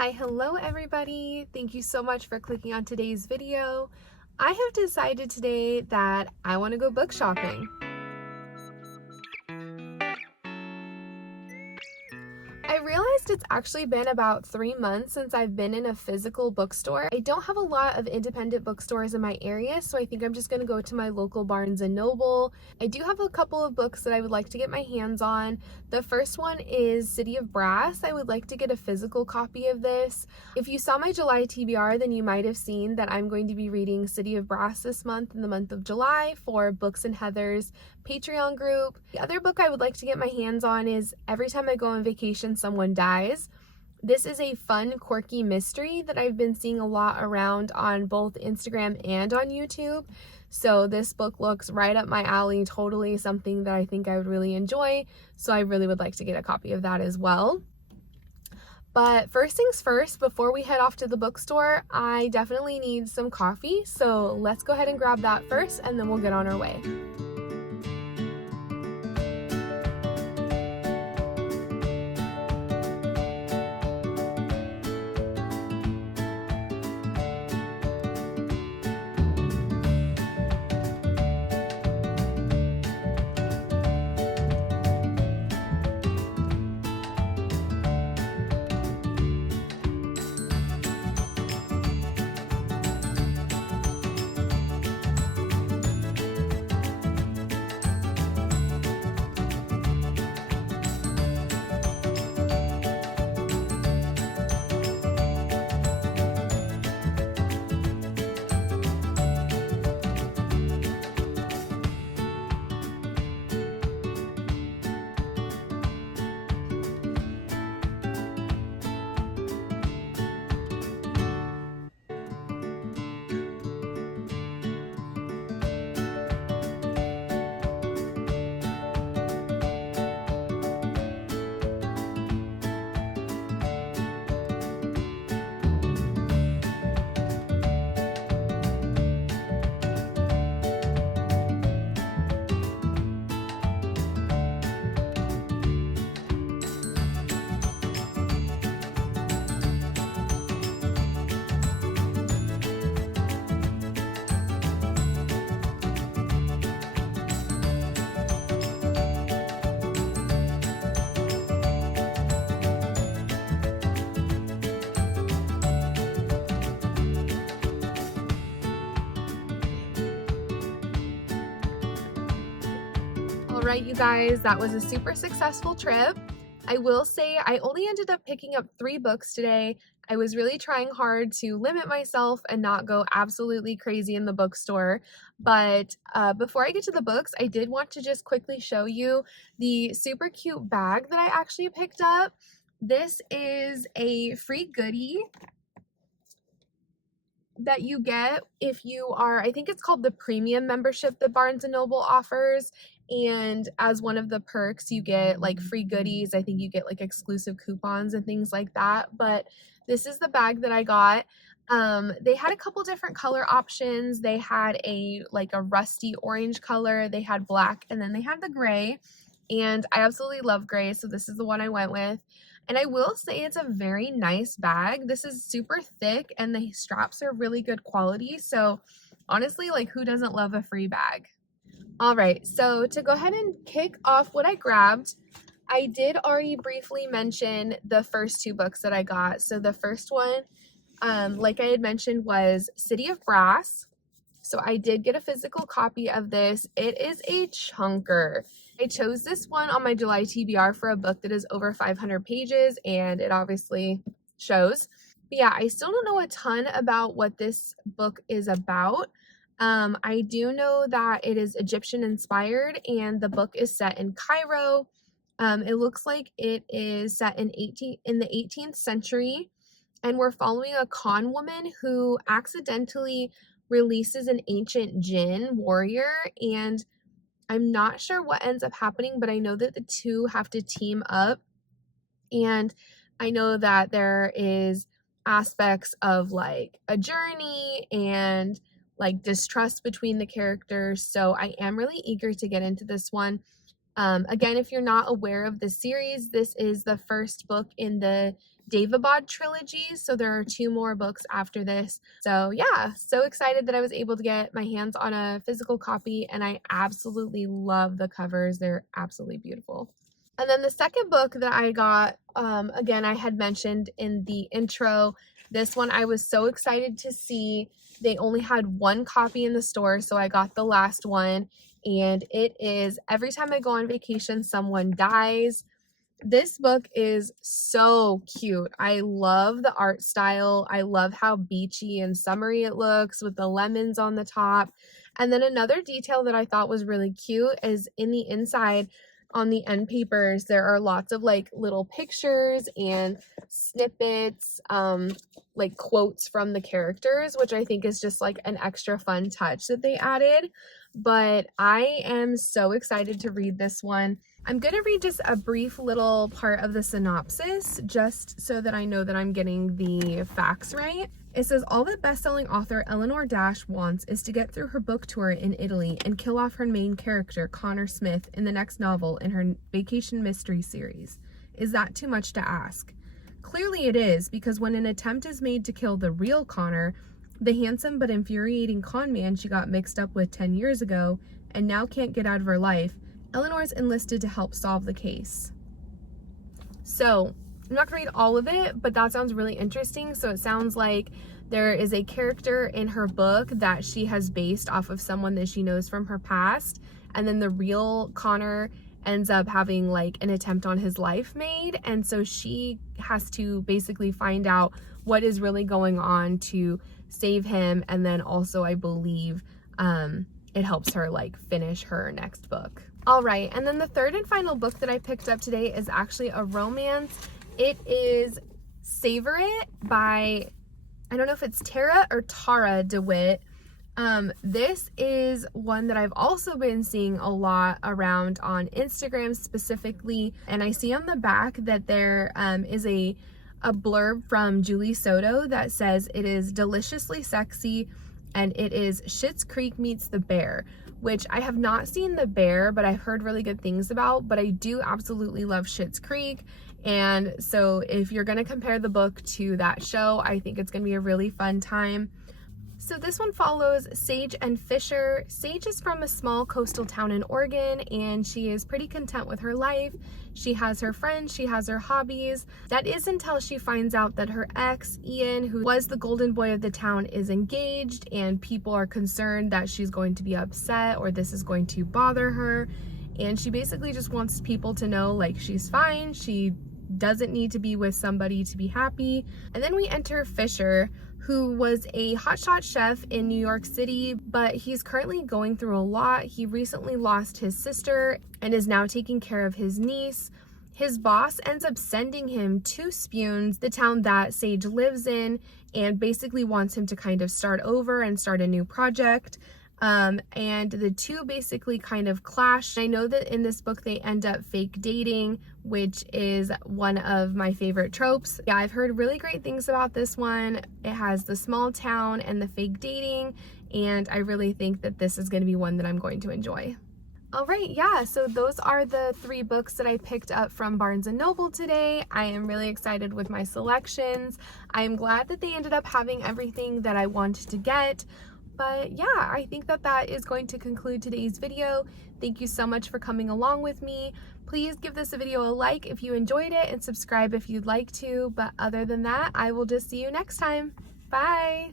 Hello everybody. Thank you so much for clicking on today's video. I have decided today that I want to go book shopping. I realized it's actually been about 3 months since I've been in a physical bookstore. I don't have a lot of independent bookstores in my area, so I think I'm just going to go to my local Barnes & Noble. I do have a couple of books that I would like to get my hands on. The first one is City of Brass. I would like to get a physical copy of this. If you saw my July TBR, then you might have seen that I'm going to be reading City of Brass this month in the month of July for Books and Heather's Patreon group. The other book I would like to get my hands on is Every Time I Go on Vacation, Someone Dies. This is a fun, quirky mystery that I've been seeing a lot around on both Instagram and on YouTube. So this book looks right up my alley, totally something that I think I would really enjoy. So I really would like to get a copy of that as well. But first things first, before we head off to the bookstore, I definitely need some coffee. So let's go ahead and grab that first, and then we'll get on our way. Alright, you guys, that was a super successful trip. I will say I only ended up picking up 3 books today. I was really trying hard to limit myself and not go absolutely crazy in the bookstore. But before I get to the books, I did want to just quickly show you the super cute bag that I actually picked up. This is a free goodie that you get if you are, I think it's called the premium membership that Barnes & Noble offers. And as one of the perks, you get like free goodies. I think you get like exclusive coupons and things like that. But this is the bag that I got. They had a couple different color options. They had a rusty orange color, they had black, and then they had the gray. And I absolutely love gray, so this is the one I went with. And I will say it's a very nice bag. This is super thick and the straps are really good quality. So honestly, like, who doesn't love a free bag? All right, so to go ahead and kick off what I grabbed, I did already briefly mention the first 2 books that I got. So the first one, like I had mentioned, was City of Brass. So I did get a physical copy of this. It is a chunker. I chose this one on my July TBR for a book that is over 500 pages, and it obviously shows. But yeah, I still don't know a ton about what this book is about. I do know that it is Egyptian inspired, and the book is set in Cairo. It looks like it is set in the 18th century, and we're following a con woman who accidentally releases an ancient jinn warrior, and I'm not sure what ends up happening, but I know that the two have to team up, and I know that there is aspects of like a journey and like distrust between the characters. So I am really eager to get into this one. Again, if you're not aware of the series, this is the first book in the Davabad trilogy, so there are 2 more books after this. So yeah, so excited that I was able to get my hands on a physical copy, and I absolutely love the covers. They're absolutely beautiful. And then the second book that I got, again, I had mentioned in the intro, this one I was so excited to see. They only had 1 copy in the store, so I got the last one, and it is Every Time I Go on Vacation, Someone Dies. This book is so cute. I love the art style. I love how beachy and summery it looks with the lemons on the top. And then another detail that I thought was really cute is in the inside on the end papers, there are lots of like little pictures and snippets, like quotes from the characters, which I think is just like an extra fun touch that they added. But I am so excited to read this one. I'm going to read just a brief little part of the synopsis, just so that I know that I'm getting the facts right. It says, all that best-selling author Eleanor Dash wants is to get through her book tour in Italy and kill off her main character, Connor Smith, in the next novel in her vacation mystery series. Is that too much to ask? Clearly it is, because when an attempt is made to kill the real Connor, the handsome but infuriating con man she got mixed up with 10 years ago and now can't get out of her life, Eleanor's enlisted to help solve the case. So, I'm not going to read all of it, but that sounds really interesting. So it sounds like there is a character in her book that she has based off of someone that she knows from her past, and then the real Connor ends up having like an attempt on his life made, and so she has to basically find out what is really going on to save him, and then also I believe it helps her like finish her next book. All right, and then the third and final book that I picked up today is actually a romance. It is Savor It by, I don't know if it's Tara or Tara DeWitt. This is one that I've also been seeing a lot around on Instagram specifically, and I see on the back that there is a blurb from Julie Soto that says it is deliciously sexy and it is Schitt's Creek meets The Bear, which I have not seen The Bear, but I've heard really good things about. But I do absolutely love Schitt's Creek, and so if you're going to compare the book to that show, I think it's going to be a really fun time. So this one follows Sage and Fisher. Sage is from a small coastal town in Oregon, and she is pretty content with her life. She has her friends, she has her hobbies. That is until she finds out that her ex, Ian, who was the golden boy of the town, is engaged, and people are concerned that she's going to be upset or this is going to bother her. And she basically just wants people to know like she's fine, she doesn't need to be with somebody to be happy. And then we enter Fisher, who was a hotshot chef in New York City, but he's currently going through a lot. He recently lost his sister and is now taking care of his niece. His boss ends up sending him to Spunes, the town that Sage lives in, and basically wants him to kind of start over and start a new project. And the two basically kind of clash. I know that in this book they end up fake dating, which is one of my favorite tropes. Yeah, I've heard really great things about this one. It has the small town and the fake dating, and I really think that this is going to be one that I'm going to enjoy. All right, yeah, so those are the 3 books that I picked up from Barnes & Noble today. I am really excited with my selections. I am glad that they ended up having everything that I wanted to get. But yeah, I think that that is going to conclude today's video. Thank you so much for coming along with me. Please give this video a like if you enjoyed it and subscribe if you'd like to. But other than that, I will just see you next time. Bye!